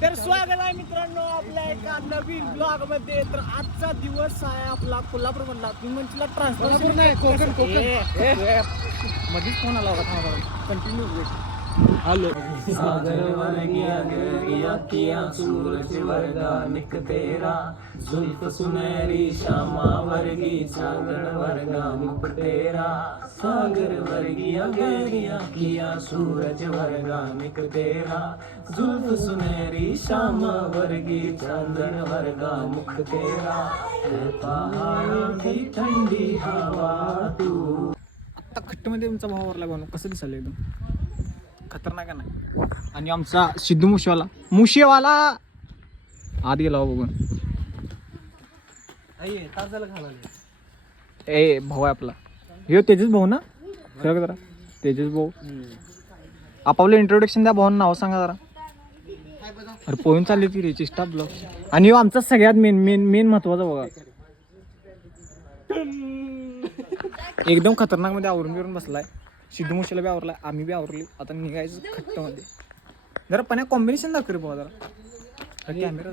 तर स्वागत आहे मित्रांनो आपल्या एका नवीन ब्लॉगमध्ये. तर आजचा दिवस आहे आपला कोल्हापूर मधला तुम्ही ट्रान्सफर नाही कोकण कोकण. मध्येच फोन आला होता कंटिन्यू हॅलो सागर वर्गिया गरिया किया सूरज वर्गा निक तेरा जुल्फ सुनहरी श्यामा वर्गी चांदन वर्गा मुख तेरा सागर वर्गिया गरिया किया सूरज वर्गा निक तेरा जुल्फ सुनहरी श्यामा वर्गी चांदन वर्गा मुख तेरा है पहाड़ों की ठंडी हवा तू आता खट्टमध्ये तुमचा भाव वरला बनव कसं दिसाल एकदम खतरनाक आहे ना. आणि आमचा सिद्धू मुशेवाला. मुशेवाला! आत गेला हो बघून. ए भाऊ आहे आपला. हे तेजस भाऊ ना? खरं जरा? तेजस भाऊ. आपापलं इंट्रोडक्शन द्या भाऊ नाव सांगा जरा. अरे पोहून चालली ती रे चिस्टा ब्लॉग आणि ह्यो आमचा सगळ्यात मेन मेन मेन महत्त्वाचा बघा. एकदम खतरनाकमध्ये आवरून बिरून बसलाय. सिद्धू मुशीला बी आवरलाय आम्ही बी आवरली. आता निघायचं खट्टमध्ये. जरा पण कॉम्बिनेशन दाखव रे बाबा जरा. कॅमेरा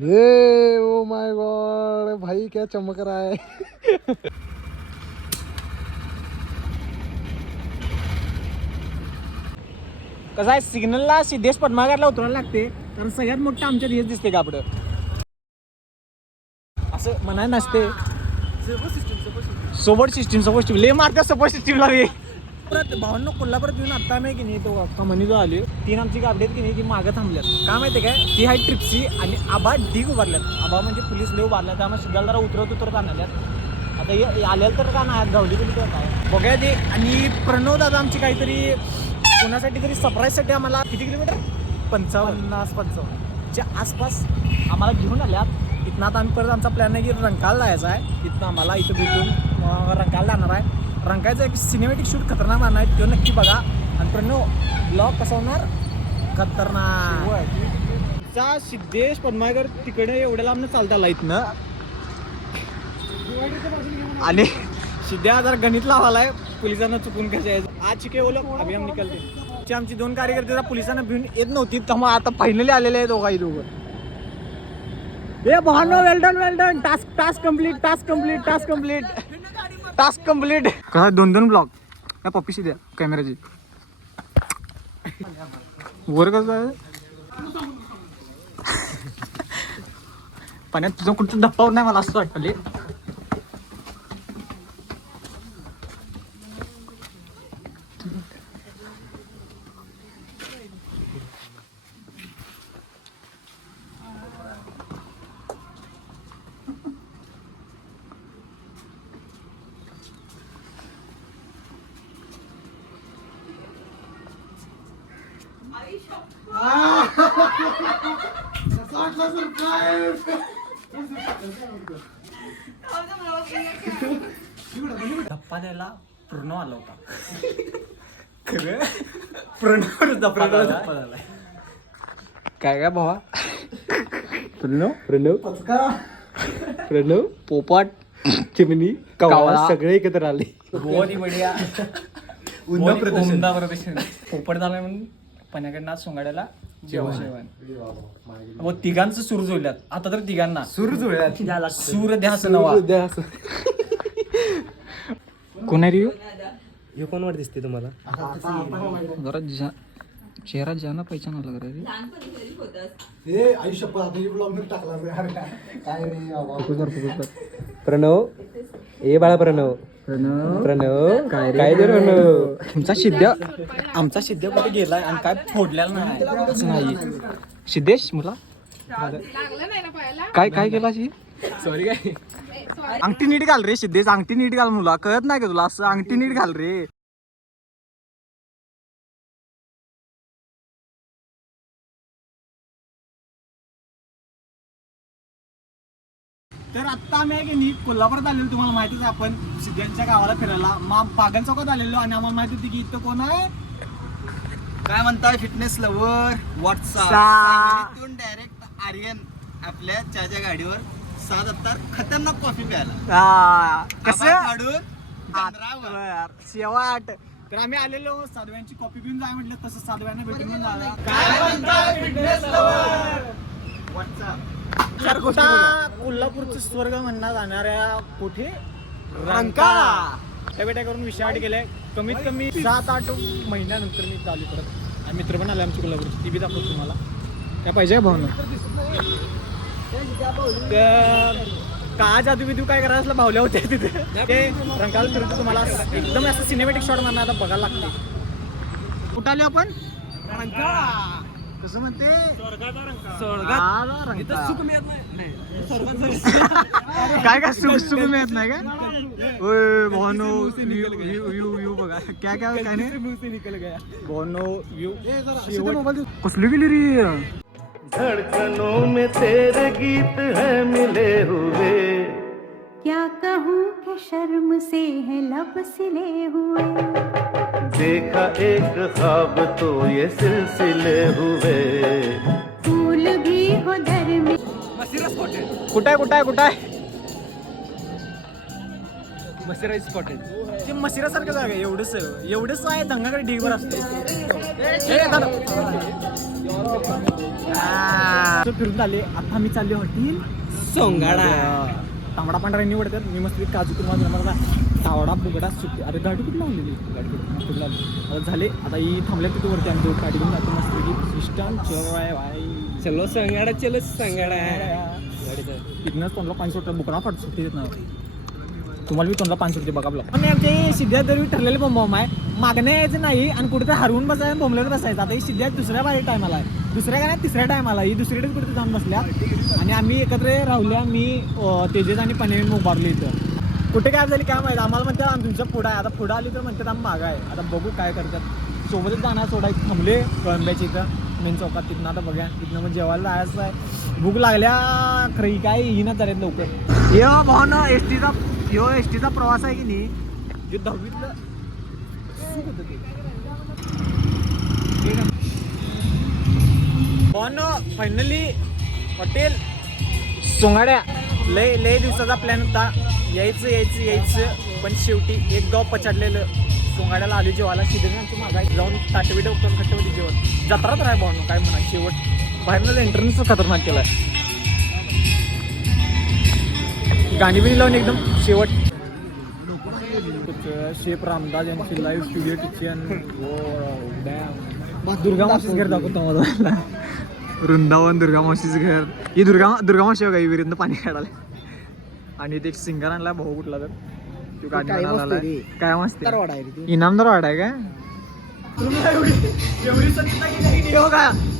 ये ओ माय गॉड भाई क्या चमक रहा है. कसं आहे? सिग्नलला सिद्धेश पद्मागारला उतरायला लागते. कारण सगळ्यात मोठं आमच्यात हेच दिसते कापड असं म्हणाय नसते. सोबत सिस्टीम सपोज सिस्टीम ले मारत्या सपोज सिस्टीमला रे परत भावांना कोल्हापुरात येऊन आता नाही की नाही तो आता म्हणी जो आली तीन आमची गाडी आहेत की नाही ती मागं थांबल्यात. का माहिती काय? ती आहे ट्रिप्सी आणि आबा ढीग उभारल्यात. आबा म्हणजे पोलीस लय उभारल्यात. त्यामुळे सिद्धाला जरा उतरत उतरत आणल्यात आता हे आलेलं तर का नाही? गावली तरी तर काय? बघूया ते. आणि प्रणव दादा आमची काहीतरी कोणासाठी तरी सरप्राईजसाठी आम्हाला किती किलोमीटर? पंचावन्नास पंचावन्न. च्या आसपास आम्हाला घेऊन आल्यात. इथनं आता आम्ही परत आमचा प्लॅन आहे की रंकाळ जायचा आहे. तिथनं आम्हाला इथं भेटून रंकाळला जाणार आहे. रंकायचं एक सिनेमॅटिक शूट खतरनाक मारणार आहे. तो नक्की बघा. आणि प्रणव ब्लॉग कसा होणार? खतरनाक. चा सिद्धेश पद्मागर तिकडे एवढ्या लांब चालता आला इथनं. आणि सिद्ध्या जर गणित लावालाय. पोलिसांना चुकून कसं यायचं आज चिके ओळख अभियान निकलते. चे आमची दोन कार्यकर्ते पोलिसांना भिवून येत नव्हती त्यामुळे आता फायनली आलेले आहेत दोघाही दोघं. ए Bhano well done task task complete task complete task complete task complete कसा दोन दोन ब्लॉग या पप्पीशी द्या कॅमेराची वर कसं आहे? पाण्यात तुझं कुठं धप्पा होत नाही मला असं वाटतं धप्पा द्यायला प्रणव आला होता. खरं? प्रणव धप्पा झाला. काय काय भावा? प्रणव? प्रणव? प्रणव? पोपाट? चिमणी? कावळा? सगळे एकत्र आले. बहुत ही बढिया. उमदा प्रदर्शन पोपट झालाय म्हणून. पण्याकडनं आज सोंगाड्याला जेवण. जेवण. व तिघांचं सूर जुळल्यात. आता तर तिघांना. सूर जुळल्यात. सूर द्या असं नवा कोण आहे रे हे कोणवर दिसते तुम्हाला? जरा जा- चेहरा जाना पहिचान लग रहा है टाकला रे. प्रणव? ए बाळा प्रणव. प्रणव? काय काय रे प्रणव? तुमचा सिद्ध आमचा सिद्ध कुठे गेलाय आणि काय फोडलेला नाही? नाही. सिद्धेश मुला? काय काय केला सॉरी काय अंगठी नीट घाल रे सिद्धेश अंगठी नीट घाल मुला. कळत नाही का तुला? असं अंगठी नीट घाल रे. तर आत्ता आम्ही आहे की नाही कोल्हापुरात आलेलो तुम्हाला माहितीच आहे आपण सिद्धांच्या गावाला फिरायला. मा बागन चौकात आलेलो आणि आम्हाला माहिती होती की इथं कोण आहे? काय म्हणताय fitness lover WhatsApp direct Aryan आपल्या चाच्या गाडीवर सात अत्तार खतरनाक कॉफी प्यायला. हा, कसं? शेवट. तर आम्ही आलेलो साधव्यांची कॉपी घेऊन जाय म्हटलं तसं साधव्यांना भेटून घेऊन जाऊया. चार गोष्टी कोल्हापूरचं स्वर्ग म्हणण्यात जाणाऱ्या कुठे? रंकाळा. त्या बेट्या करून विषयावाटी गेले. कमीत कमी सात आठ महिन्यानंतर मी चालू करत आणि मित्र पण आले आमची कोल्हापूरची. ती बी दाखवतो तुम्हाला. काय पाहिजे का भावना का जादू बिदू काय करायला असलं भावल्या होत्या तिथे. ते रंकाळ फिरतो तुम्हाला. एकदम असं सिनेमॅटिक शॉट म्हणणं आता बघायला लागते. कुठं आलो आपण? रंकाळा. कसं म्हणते स्वर्गात काय काय सुख सुख मिळत नाही का? ओय भावनो यू यू यू बघा. काय काय काय नाही? भावनो यू कसली गेली रे? धड़कनों में तेरे गीत है मिले हुए। क्या कहूँ कि शर्म से है लब सिले हुए? देखा एक ख्वाब तो ये सिलसिले हुए। फूल भी हो दर में। कुठं आहे कुठं आहे कुठं? आहे मसिराईज स्पॉटेड ते मसिरासारखं जागा आहे एवढंच एवढंच आहे दंगाकडे ढीगभर असते हे दादा. आ. तो फिरून आले आता मी चालले हॉटेल सोंगाडा. तांबडा पांढरा निवडतात. मी मस्त काजू कुर्मा मला तावडा बुगडा सुट्टी अरे गाडी कुठं लावलेली गाडी कुठं लावली? झाले. आता ही थांबल्या तिथे वरती आम्ही दोघं गाडी घेऊन जातो मस्त की सिस्टम चलो संगाडा चलो संगाडा. तिथनंच तोंडला पाणी सुटतं बुकडा फाट सुट्टी देत नाही तुम्हाला मी तोंडला पाणी सुटते बघा आपलं आणि आमचे सिद्ध्यात दरवी ठरलेले बॉम्ब आहे. मागण्या यायचं नाही आणि कुठेतरी हरवून बसायला बोंबलेलं बसायचं. आता ही सिद्ध्यात दुसऱ्या बाहेर टायमाला आहे. दुसऱ्या काय नाही तिसऱ्या टायमाला ही दुसरीकडेच कुठे जाऊन बसल्या. आणि आम्ही एकत्र राहुल्या मी तेजेस आणि पनवेल उभारले इथं. कुठे काय झाली काय माहिती? आम्हाला म्हणतात आम्ही तुमच्या पुढं आहे. आता पुढं आली तर म्हणतात आम्ही मागं आहे. आता बघू काय करतात. सोबतच जाणार एक थांबले कळंब्याची इथं मेन चौकात तिथनं. आता बघा तिथनं मग जेवायला जायचं आहे. भूक लागल्या खरं ही काय येईना झाल्यात लवकर. भाऊ ना एस टीचा यो एस टीचा प्रवास आहे की नाही? जे दहावीतलं भाऊन फायनली हॉटेल सोंगाड्या. लय लय दिवसाचा प्लॅन होता. यायचं यायचं यायचं. पण शेवटी एक गाव पछाडलेलं सोंगाड्याला आली जेवायला. शिदेनांची मागाय जाऊन ताटवी डॉक्टर खट्टवली जेवण. जत्रा तर आहे भावनो काय म्हणा शेवट बाहेरनं एंट्रन्स खतरनाक केलाय. गाणी बिणी लावून एकदम शेवट. शेप रामदास यांची लाईव्ह स्टुडिओ किचन दुर्गा मावशीच घर दाखवतो मला वृंदावन दुर्गा मावशीचं घर. ही दुर्गा दुर्गा मावशी बघा विहिरीतनं पाणी काढायला. आणि ते एक सिंगर आणला भाऊ कुठला तर. तो म्हणायला आलाय. काय मस्त इनामदार वाडा आहे का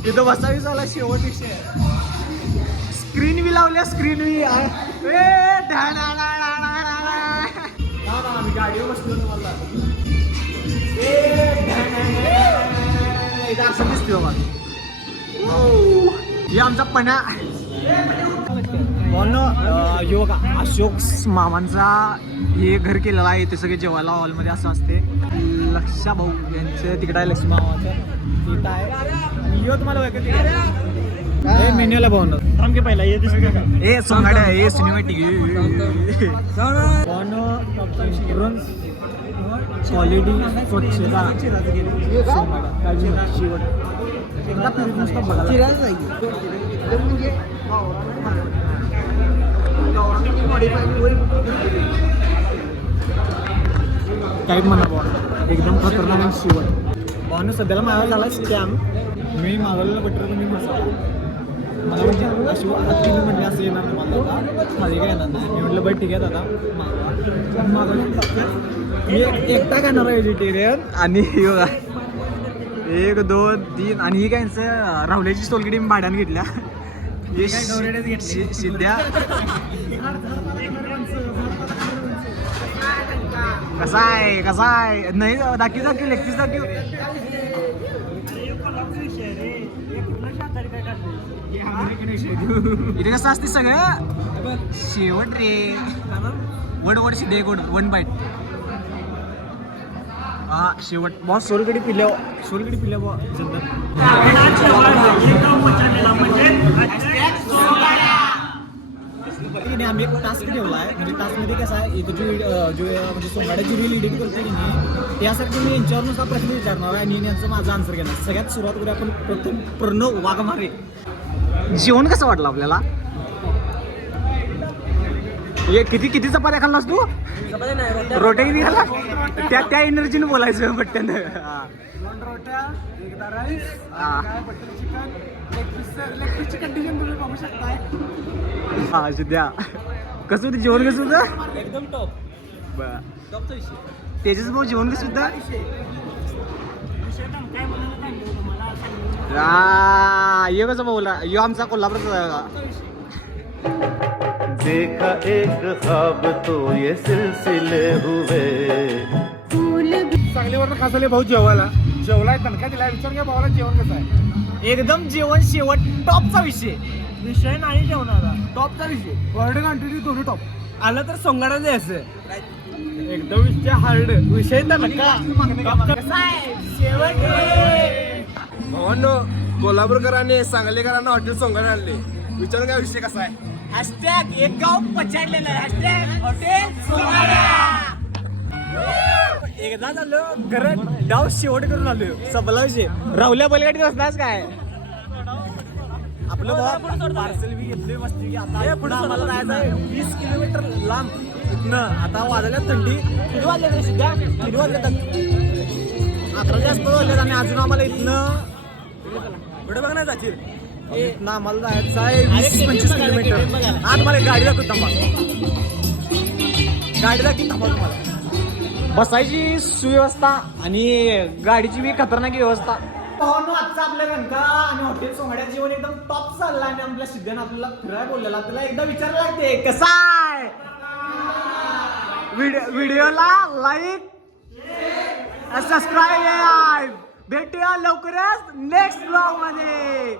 इथं बसावी झाला शेवट विषय स्क्रीन बी लावल्या स्क्रीन बी गाडीवर बसलो तुम्हाला असं दिसते बाबा. हे आमचा पण्या म्हणून यो बघा अशोक मामांचा हे घर केलेलं आहे. ते सगळे जेवायला हॉलमध्ये असं असते. लक्षा भाऊ यांचं तिकडं आहे लक्ष्मी मामाचं. तिथं आहे. यो तुम्हाला हे मेन्यूला भाऊ थांब की पहिला हे दिसतो का? ए सोंगाड्या हे सिनेमॅटिक क्वालिटी स्वच्छता काळजी शेवट एकदा फिरून नुसतं बघायला. म्हणा बॉल एकदम खतरनाक शिवट. बॉन सध्याला माझा झाला स्कॅम मी मागवलेला बटर तुम्ही मसाला मला म्हणजे अशी हात म्हटले असं येणार नाही मला दादा खाली काय येणार नाही. मी म्हटलं बरं ठीक आहे दादा. मागवा. मी एक- एकटा खाणार व्हेजिटेरियन आणि एक दोन तीन. आणि ही काय यांचं राहुल्याची सोलगडी मी भाड्यानं घेतल्या. सिद्ध्या कसा आहे? कसा आहे? नाही दाखव दाखव लेगपीस दाखव. इथे कसं असते सगळं? शेवट रे. वड वड शिदे गोड वन बाईट हा शेवट. बॉस सोलगडी पिल्या सोलगडी पिल्या बॉ टास्क ठेवला आहे. म्हणजे टास्कमध्ये कसं आहे इथं जो अं, जो म्हणजे सोंगाड्याची रील एडिट करतो की नाही त्यासाठी मी यांच्यावर नुसता प्रश्न विचारणार आहे आणि यांचं माझं आन्सर घेणार. सगळ्यात सुरुवात करूया आपण प्रथम प्रणव वाघमारे. जेवण कसं वाटलं आपल्याला? ये किती किती चपात्या खाल्लास तू? रोट्या किती खाल्ला त्या त्या एनर्जीने बोलायचं पट्ट्यानं हा. हा. कसं होतं? जेवण कसं होतं? एकदम टॉप बरं. टॉपचा विषय. तेजस भाऊ जेवण कसं होतं? आ, ये कसं बोला यो आमचा कोल्हापूरचा देखा एक ख्वाब तो ये सिलसिले हुए। सांगलीवरनं खासले भाऊ जेवायला. जेवलाय तनखा दिला विचार घ्या भावाला जेवण कसं आहे? एकदम जेवण शेवट टॉपचा विषय. विषय नाही जेवणाचा टॉपचा विषय वर्ड क्वांटिटी दोन्ही टॉप आलं तर सोंगाडा द्यायचं एकदम विषय हार्ड विषय तर भावांनो कोल्हापूरकरांनी सांगलीकरांना हॉटेल सोंगाड आणले. विचारून काय विषय कसा आहे. हॅशटॅग एक गाव पछाडलेलं हॅशटॅग हॉटेल एकदा झालं खरं डाव शेवट करून आलो सबला विषय. राहुल्या बलगाडी बसलास काय? आपलं बाबा पार्सल बी घेतले मस्ती की आता पुढे आम्हाला जायचं. आहे वीस किलोमीटर लांब. इथनं. आता वाजल्या थंडी. किती वाजले तरी सध्या किती वाजले तर? अकराच्या आसपास वाजले आणि अजून आम्हाला इथनं पुढे बघ नाही जातील इथनं आम्हाला जायचं आहे वीस पंचवीस किलोमीटर. आज मला गाडी दाखवत थांबा. गाडी दाखवत थांबा तुम्हाला. बसायची सुव्यवस्था आणि गाडीची बी खतरनाक व्यवस्था. भावांनो आजचा आपल्या रंका आणि हॉटेल सोंगड्या जीवन एकदम टॉप चालला आणि आपल्या सिद्धेनं आपल्याला फिराय बोललेला. त्याला एकदा विचारला लागते कसा आहे? व्हिडिओला लाईक सबस्क्राईब भेटूया लवकरच नेक्स्ट ब्लॉगमध्ये.